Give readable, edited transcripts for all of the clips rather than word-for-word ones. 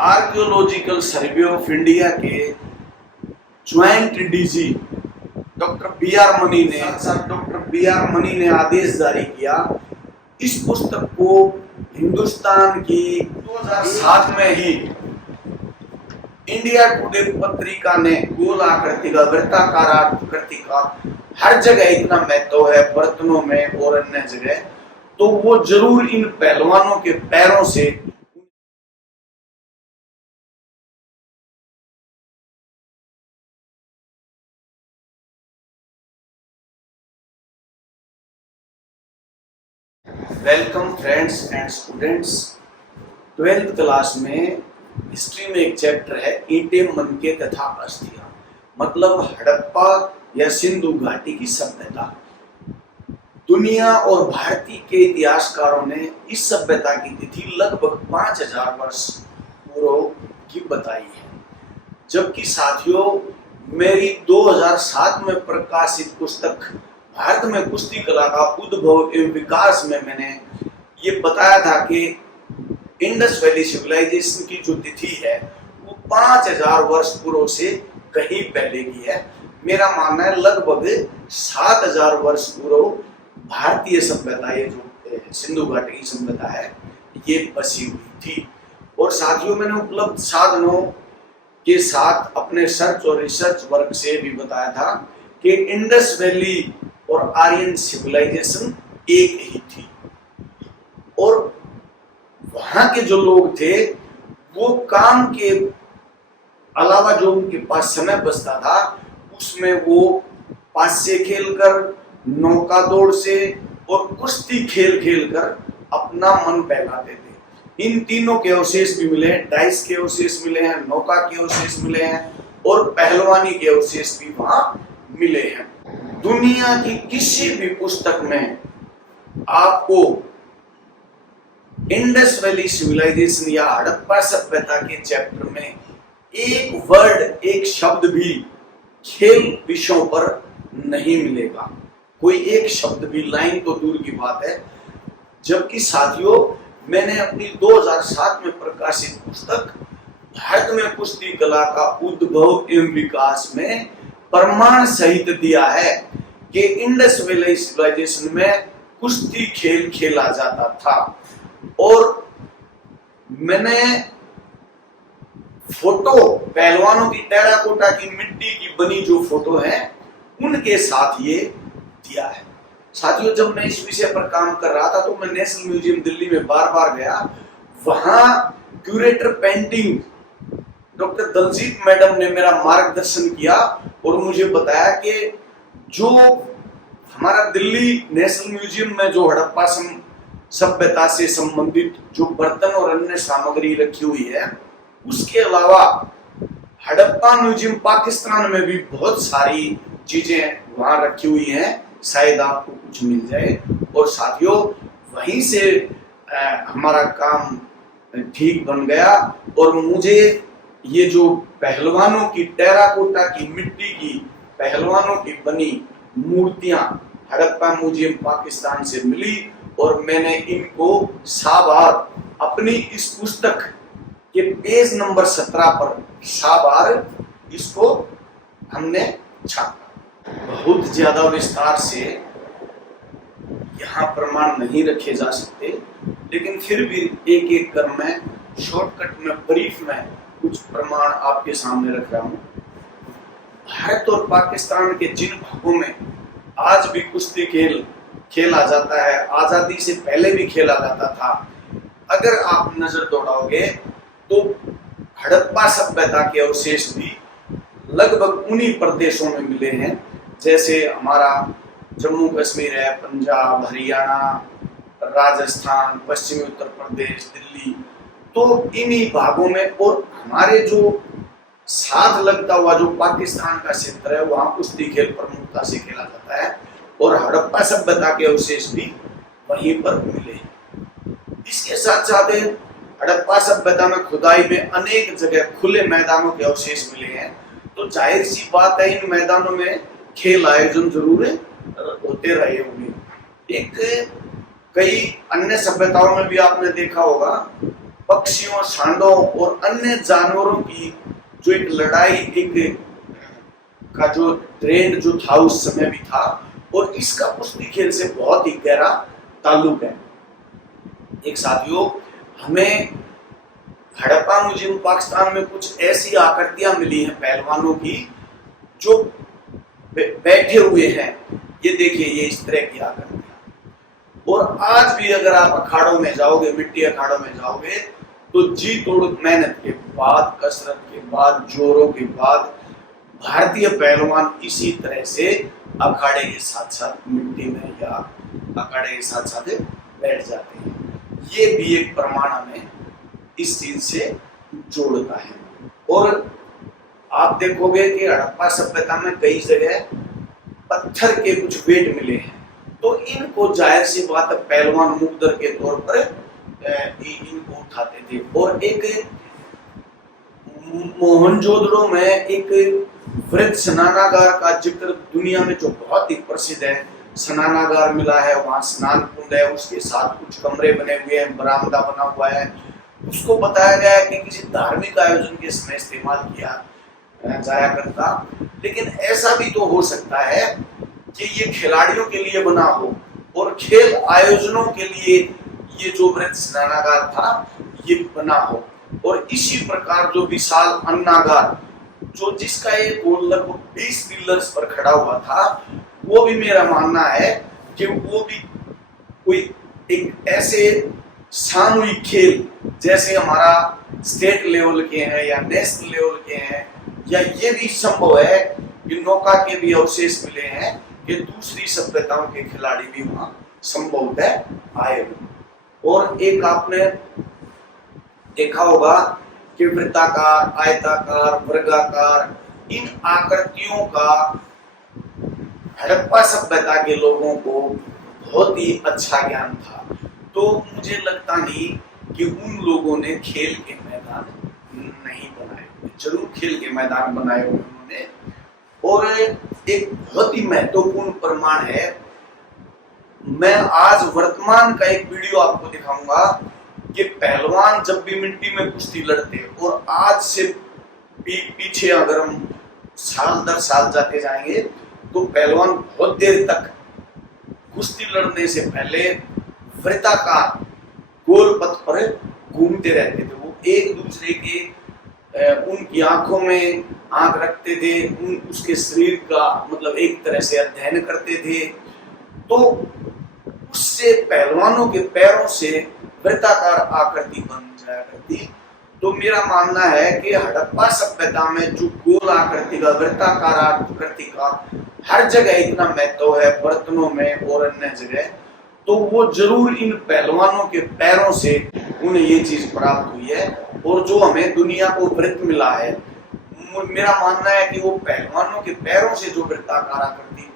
Archaeological survey of India के joint DG doctor B R Mani ने आदेश जारी किया। इस पुस्तक को हिंदुस्तान की 2007 में ही इंडिया टुडे पत्रिका ने गोल आकृति का वृत्ताकार आकृति का हर जगह इतना महत्व है, बर्तनों में और अन्य जगह, तो वो जरूर इन पहलवानों के पैरों से welcome friends and students. 12th class में हिस्ट्री में एक चैप्टर है ईंटें मनके तथा अस्थियां, मतलब हड़प्पा या सिंधु घाटी की सभ्यता। दुनिया और भारतीय के इतिहासकारों ने इस सभ्यता की तिथि लगभग 5000 वर्ष पूर्व की बताई है, जबकि साथियों मेरी 2007 में प्रकाशित पुस्तक भारत में कुश्ती कला का उद्भव एवं विकास में मैंने ये बताया था कि इंडस वैली सिविलाइजेशन की जो तिथि है वो 5000 वर्ष पूर्व से कहीं पहले की है। मेरा मानना है लगभग 7000 वर्ष पूर्व भारतीय सभ्यता, ये जो सिंधु घाटी की सभ्यता है, ये बसी हुई थी। और साथियों मैंने उपलब्ध साधनों के साथ अपने सर्च और रिसर्च वर्क से भी बताया था कि इंडस वैली और आर्यन सिविलाइजेशन एक ही थी, और वहां के जो लोग थे वो काम के अलावा जो उनके पास समय बचता था उसमें वो पासे खेलकर, नौका दौड़ से और कुश्ती खेल कर अपना मन बहलाते थे। इन तीनों के अवशेष भी मिले हैं, डाइस के अवशेष मिले हैं, नौका के अवशेष मिले हैं और पहलवानी के अवशेष भी वहां मिले हैं। दुनिया की किसी भी पुस्तक में आपको इंडस वैली सिविलाइजेशन या हड़प्पा सभ्यता के चैप्टर में एक वर्ड, एक शब्द भी खेल विषयों पर नहीं मिलेगा। कोई एक शब्द भी, लाइन तो दूर की बात है। जबकि साथियों मैंने अपनी 2007 में प्रकाशित पुस्तक भारत में कुश्ती कला का उद्भव एवं विकास में प्रमाण सहित दिया है कि इंडस वैली सिविलाइजेशन में कुश्ती खेल खेला जाता था। और मैंने फोटो पहलवानों की टेराकोटा की मिट्टी की बनी जो फोटो है उनके साथ ये दिया है। साथियों जब मैं इस विषय पर काम कर रहा था तो मैं नेशनल म्यूजियम दिल्ली में बार बार गया। वहां curator painting doctor Daljit madam ने मेरा मार्गदर्शन किया और मुझे बताया कि जो हमारा दिल्ली नेशनल म्यूजियम में जो हड़प्पा सभ्यता से संबंधित जो बर्तन और अन्य सामग्री रखी हुई है, उसके अलावा हड़प्पा म्यूजियम पाकिस्तान में भी बहुत सारी चीजें वहां रखी हुई हैं, शायद आपको कुछ मिल जाए। और साथियों वहीं से हमारा काम ठीक बन गया और मुझे ये जो पहलवानों की टेराकोटा की मिट्टी की पहलवानों की बनी मूर्तियां हड़प्पा म्यूजियम पाकिस्तान से मिली और मैंने इनको साबार अपनी इस पुस्तक के पेज नंबर 17 पर साबार इसको हमने छापा। बहुत ज्यादा विस्तार से यहाँ प्रमाण नहीं रखे जा सकते, लेकिन फिर भी एक एक कर मैं शॉर्टकट में, ब्रीफ में कुछ प्रमाण आपके सामने रख रहा हूं। भारत और पाकिस्तान के जिन भागों में आज भी कुश्ती खेल खेला जाता है, आजादी से पहले भी खेला जाता था, अगर आप नजर दौड़ाओगे तो हड़प्पा सभ्यता के अवशेष भी लगभग उन्हीं प्रदेशों में मिले हैं, जैसे हमारा जम्मू कश्मीर है, पंजाब, हरियाणा, राजस्थान, पश्चिमी उत्तर प्रदेश, दिल्ली, तो इन्हीं भागों में। और हमारे जो साथ लगता हुआ जो पाकिस्तान का क्षेत्र है वहां कुश्ती खेल प्रमुखता से खेला जाता है और हड़प्पा सभ्यता के अवशेष भी वहीं पर मिले। इसके साथ साथ हड़प्पा सभ्यता में खुदाई में अनेक जगह खुले मैदानों के अवशेष मिले हैं, तो जाहिर सी बात है इन मैदानों में खेल आयोजन जरूर होते रहे होंगे। एक कई अन्य सभ्यताओं में भी आपने देखा होगा पक्षियों, सांडों और अन्य जानवरों की जो एक लड़ाई एक का जो ट्रेंड जो था उस समय भी था, और इसका कुश्ती खेल से बहुत ही गहरा ताल्लुक है। एक साथियों, हमें हड़प्पा म्यूजियम पाकिस्तान में कुछ ऐसी आकृतियां मिली हैं पहलवानों की जो बैठे हुए हैं। ये देखिए, ये इस तरह की आकृतियां। और आज भी अगर आप अखाड़ों में जाओगे, मिट्टी अखाड़ों में जाओगे, तो जी तोड़ मेहनत के बाद, कसरत के बाद, जोरों के बाद भारतीय पहलवान इसी तरह से अखाड़े के साथ साथ मिट्टी में या अखाड़े के साथ साथ बैठ जाते हैं। ये भी एक प्रमाण हमें इस चीज से जोड़ता है। और आप देखोगे कि हड़प्पा सभ्यता में कई जगह पत्थर के कुछ वेट मिले हैं, तो इनको जाहिर सी बात है पहलवान मुकद्दर के तौर पर इनको उठाते थे। और एक मोहनजोदड़ो में एक वृद्ध स्नानागार का जिक्र दुनिया में जो बहुत ही प्रसिद्ध है, स्नानागार मिला है, वहां स्नान कुंड है, उसके साथ कुछ कमरे बने हुए हैं, बरामदा बना हुआ है। उसको बताया गया है कि किसी धार्मिक आयोजन के समय इस्तेमाल किया जाया करता। लेकिन ऐसा भी तो हो सकता है कि ये खिलाड़ियों के लिए बना हो और खेल आयोजनों के लिए ये जो वृद्ध स्नानागार था ये बना हो। और इसी प्रकार जो विशाल अन्नागार जो जिसका ये गोल लगभग 20 पिलर्स पर खड़ा हुआ था, वो भी मेरा मानना है कि वो भी कोई एक ऐसे सामूहिक खेल जैसे हमारा स्टेट लेवल के हैं या नेशनल लेवल के हैं, या ये भी संभव है कि नौका के भी अवशेष मिले हैं कि दूसरी सभ्यताओं के खिलाड़ी भी वहां संभवतः आए। और एक आपने देखा होगा कि वृत्ताकार, आयताकार, वर्गाकार इन आकृतियों का हड़प्पा सभ्यता के लोगों को बहुत ही अच्छा ज्ञान था। तो मुझे लगता नहीं कि उन लोगों ने खेल के मैदान नहीं बनाए, जरूर खेल के मैदान बनाए उन्होंने। और एक बहुत ही महत्वपूर्ण प्रमाण है, मैं आज वर्तमान का एक वीडियो आपको दिखाऊंगा कि पहलवान जब भी मिट्टी में कुश्ती लड़ते, और आज से पीछे अगर हम साल दर साल जाते जाएंगे तो पहलवान बहुत देर तक कुश्ती लड़ने से पहले वृत्ताकार गोल पथ पर घूमते रहते थे। वो एक दूसरे के उनकी आंखों में आंख रखते थे, उसके शरीर का मतलब एक तरह से अध्ययन करते थे। तो उससे पहलवानों के पैरों से वृत्ताकार आकृति बन जाया करती। तो मेरा मानना है कि हड़प्पा सभ्यता में जो गोल आकृति का, वृत्ताकार आकृति का हर जगह इतना महत्व है, बर्तनों में और अन्य जगह, तो वो जरूर इन पहलवानों के पैरों से उन्हें ये चीज प्राप्त हुई है। और जो हमें दुनिया को वृत्त मिला है, मेरा मानना है कि वो पहलवानों के पैरों से जो वृत्ताकार आकृति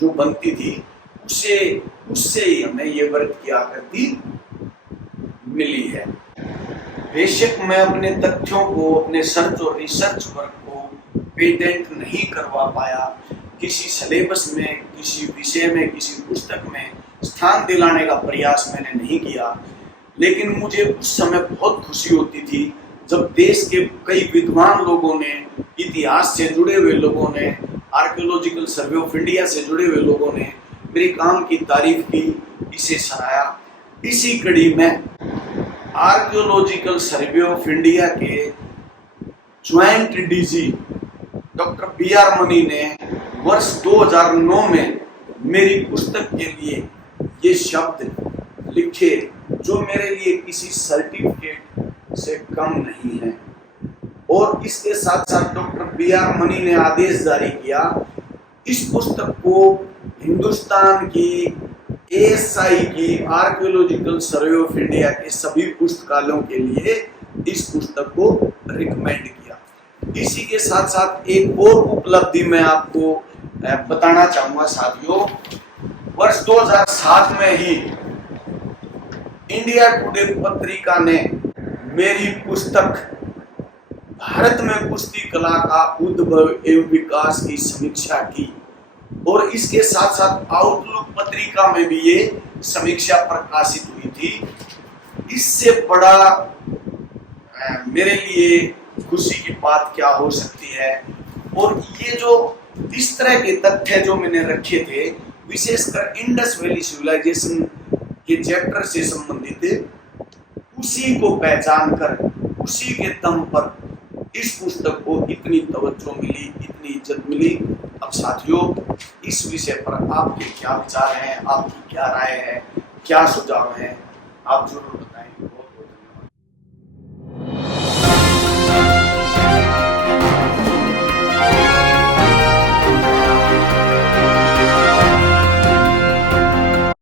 जो बनती थी, उससे ही हमें ये वृत्त की आकृति मिली है। बेशक मैं अपने तथ्यों को, अपने सर्च और रिसर्च वर्क को पेटेंट नहीं करवा पाया, किसी सिलेबस में, किसी विषय में, किसी पुस्तक में स्थान दिलाने का प्रयास मैंने नहीं किया। लेकिन मुझे उस समय बहुत खुशी होती थी जब देश के कई विद्वान लोगों ने, इतिहास से जुड़े हुए लोगों ने, आर्कियोलॉजिकल सर्वे ऑफ इंडिया से जुड़े हुए लोगों ने मेरे काम की तारीफ की, इसे सराहा। इसी कड़ी में आर्कियोलॉजिकल सर्वे ऑफ इंडिया के joint DG doctor BR money ने वर्ष 2009 में मेरी पुस्तक के लिए ये शब्द लिखे जो मेरे लिए किसी सर्टिफिकेट से कम नहीं है। और इसके साथ साथ डॉक्टर BR मनी ने आदेश जारी किया, इस पुस्तक को हिंदुस्तान की ASI की आर्कियोलॉजिकल सर्वे ऑफ इंडिया के सभी पुस्तकालयों के लिए इस पुस्तक को रिकमेंड किया। इसी के साथ साथ एक और उपलब्धि मैं आपको बताना चाहूंगा साथियों। वर्ष 2007 में ही इंडिया टुडे पत्रिका ने मेरी पुस्तक भारत में कुश्ती कला का उद्भव एवं विकास की समीक्षा की, और इसके साथ साथ आउटलुक पत्रिका में भी ये समीक्षा प्रकाशित हुई थी। इससे बड़ा मेरे लिए खुशी की बात क्या हो सकती है। और ये जो इस तरह के तथ्य जो मैंने रखे थे, विशेषकर इंडस वैली सिविलाइजेशन के चैप्टर से संबंधित, उसी को पहचान कर उसी के दम पर इस पुस्तक को इतनी तवज्जो मिली, इतनी इज्जत मिली। अब साथियों, इस विषय पर आपके क्या विचार हैं, आपकी क्या राय है, क्या सुझाव है, आप जरूर